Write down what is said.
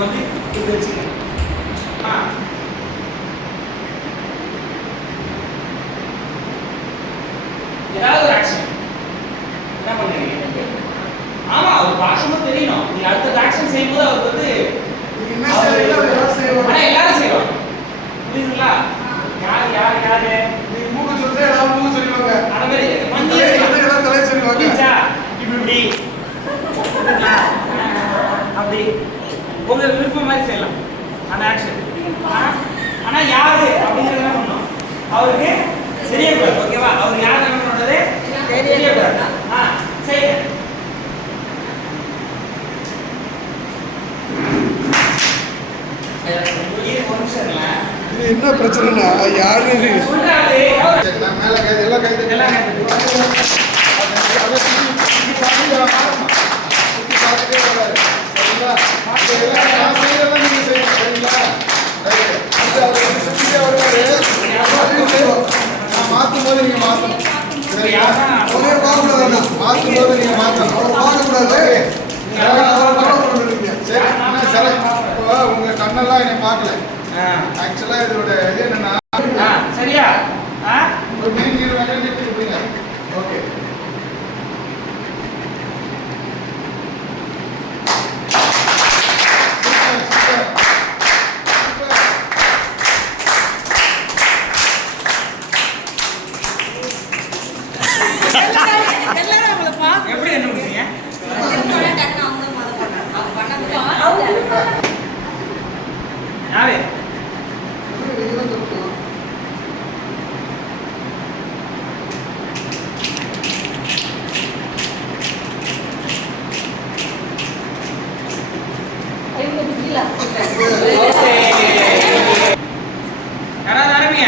வந்து இப்படி வச்சுக்கணும். ஏதாவது ஒரு ஆக்ஷன் என்ன பண்ணுறீங்க? ஆமா, அவர் பாஷமும் தெரியணும். நீ அடுத்த ஆக்ஷன் செய்யும்போது அவருக்கு வந்து எல்லாரும் செய்வாங்க. புரியுதுங்களா? யார் யார் யாரு மூணு சொல்லிட்டு எல்லாரும் மூணு சொல்லுவாங்க. அந்த மாதிரி எல்லாம் தலை சொல்லுவாங்க. இப்படி அப்படி உங்க விருப்பம் மாதிரி செய்யலாம் அந்த ஆக்ஷன். ஆனா யாரு அப்படிங்கிறது என்ன பண்ணணும்? அவருக்கு தெரியக்கூடாது. ஓகேவா? அவர் யார் என்ன பண்றது தெரியக்கூடாது. சரி, என்ன பிரச்சனைனா யாரு சொல்றாரு மேல கைது எல்லாம் கைது எல்லாம் கேட்டு மாத்தும் போது நீங்க மாத்தணும். மாத்தும் போது நீங்க மாத்தணும். உங்க கண்ணெல்லாம் என்னை பார்க்கல. ஆக்சுவலா இதோட இது என்னன்னா சரியா ஒரு மெயின் ஹீரோ வேணுங்க. ஓகே, எப்படி என்ன பண்ணுவீங்க? யாரு யாராவது ஆரம்பிங்க.